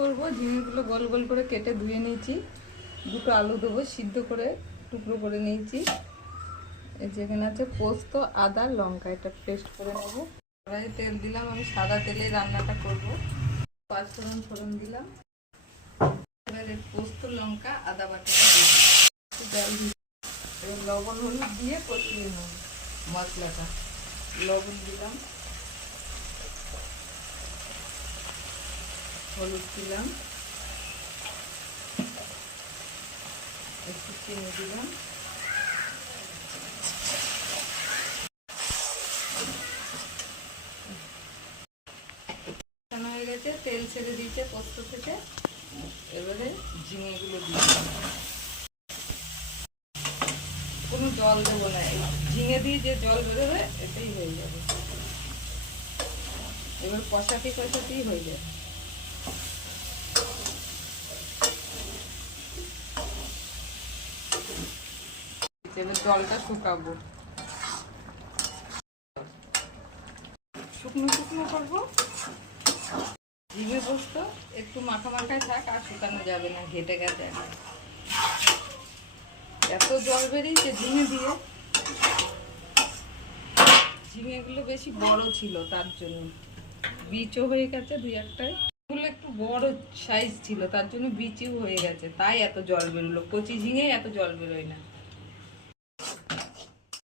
করবো ঝিঙেগুলো গোল গোল করে কেটে ধুয়ে নিয়েছি। দুটো আলু দেবো, সিদ্ধ করে টুকরো করে নিয়েছি। যেখানে আছে পোস্ত, আদা, লঙ্কা, এটা পেস্ট করে নেবো। কড়াইয়ে তেল দিলাম, আমি সাদা তেলে রান্নাটা করবো। 5 ফোড়ন দিলাম। এবারে পোস্ত, লঙ্কা, আদা বাটাটা দিয়ে জল দিয়ে এবার লবণ হলুদ দিয়ে কষিয়ে নেব মশলাটা। লবণ দিলাম, হলুদ দিলাম, একটু চিনি দিলাম, হয়ে গেছে, তেল ছেড়ে দিয়েছে পোস্ত থেকে। এবারে ঝিঙেগুলো দিলাম, কোনো জল দেবো না, ঝিঙে দিয়ে যে জল বেরোবে এটাই হয়ে যাবে। এবার কষাতেই হয়ে যাবে। এবার জলটা শুকাবো, শুকনো শুকনো করবো। ঝিঙে পোস্ত একটু মাখা মাখায় থাক, আর শুকানো যাবে না, ঘেটে গেছে। এত জল বেরিয়েছে ঝিঙে দিয়ে। ঝিঙেগুলো বেশি বড় ছিল, তার জন্য বীজও হয়ে গেছে দুই একটায়। এগুলো একটু বড় সাইজ ছিল, তার জন্য বীজও হয়ে গেছে, তাই এত জল বেরোলো। কচি ঝিঙে এত জল বেরোয় না।